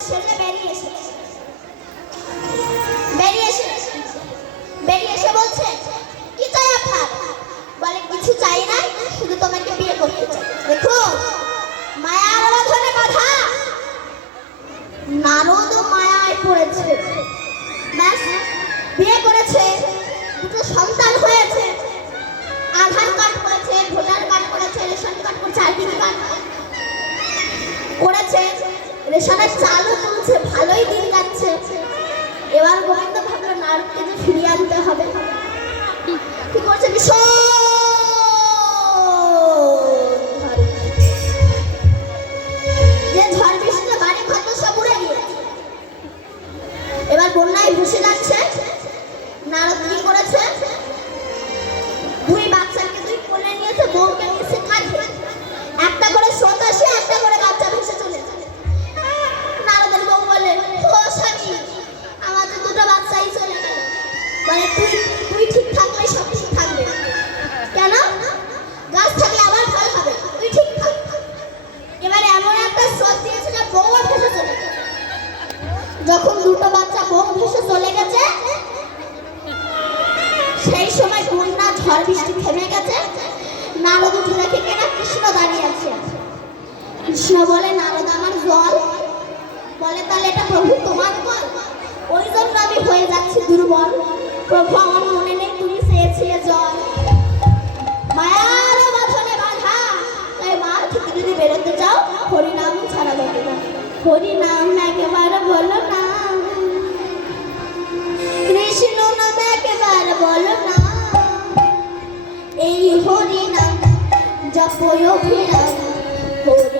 সেজে বেরিয়ে এসে বলছে, কি চাই আপনার? বলে, কিছু চাই না, শুধু তোমাকে বিয়ে করতে চাই। দেখো, মায়ার বাঁধনে বাঁধা নারদ মায়ায় পড়েছে। ব্যাস, বিয়ে করেছে, দুটো সন্তান হয়েছে, আধার কার্ড করেছে, ভোটার কার্ড করেছে, রেশন কার্ড করেছে, আইডেন্টি কার্ড করেছে, রেশনের চালও তুলছে, ভালোই দিন যাচ্ছে। এবার গোবিন্দ ভাবলো নারদকে যে ফিরিয়ে আনতে হবে। কি করছে? যে ঝড় বৃষ্টিতে বাড়ি ঘর সব উড়ে গিয়েছে। এবার বন্যায় ভেসে যাচ্ছে। নারদ কি করেছে? দুই বাচ্চাকে দুই কোলে নিয়েছে, বউকে নিয়েছে কাঁধে, একটা করে স্রোত আসে, একটা করে বাচ্চা ভেসে চলে যায়। নারদের বউ বলে, ও স্বামী, আমার তো দুটো বাচ্চাই চলে গেল। বলে, তুই ঠিক থাকলে সব ঠিক থাকবে। কেন? গাছ থাকলে আবার ফল হবে, তুই ঠিক থাক। এবারে এমন একটা স্রোত দিয়েছে যে বউ ভেসে চলে গেছে। যখন দুটো বাচ্চা বউ ভেসে চলে গেছে, সেই সময় বন্যা ঝড় বৃষ্টি থেমে গেছে। নারদ উঠে দেখে কেনা কৃষ্ণ দাঁড়িয়ে আছে। কৃষ্ণ বলে, নারদ, আমার জল। বলে, তাহলে এটা প্রভু তোমার জল? ওই জন্য আমি হয়ে যাচ্ছি দুর্বল। প্রভু, আমার মনে নেই তুমি চেয়েছিলে জল। মায়ার বাঁধনে বাঁধা, তাই মার থেকে যদি বেরোতে চাও, হরিনাম ছাড়া বলে না। হরিনাম একেবারে বলো না, কৃষ্ণ নাম একেবারে বলো না। এই হরিনাম জপয় অভিরাম, হরি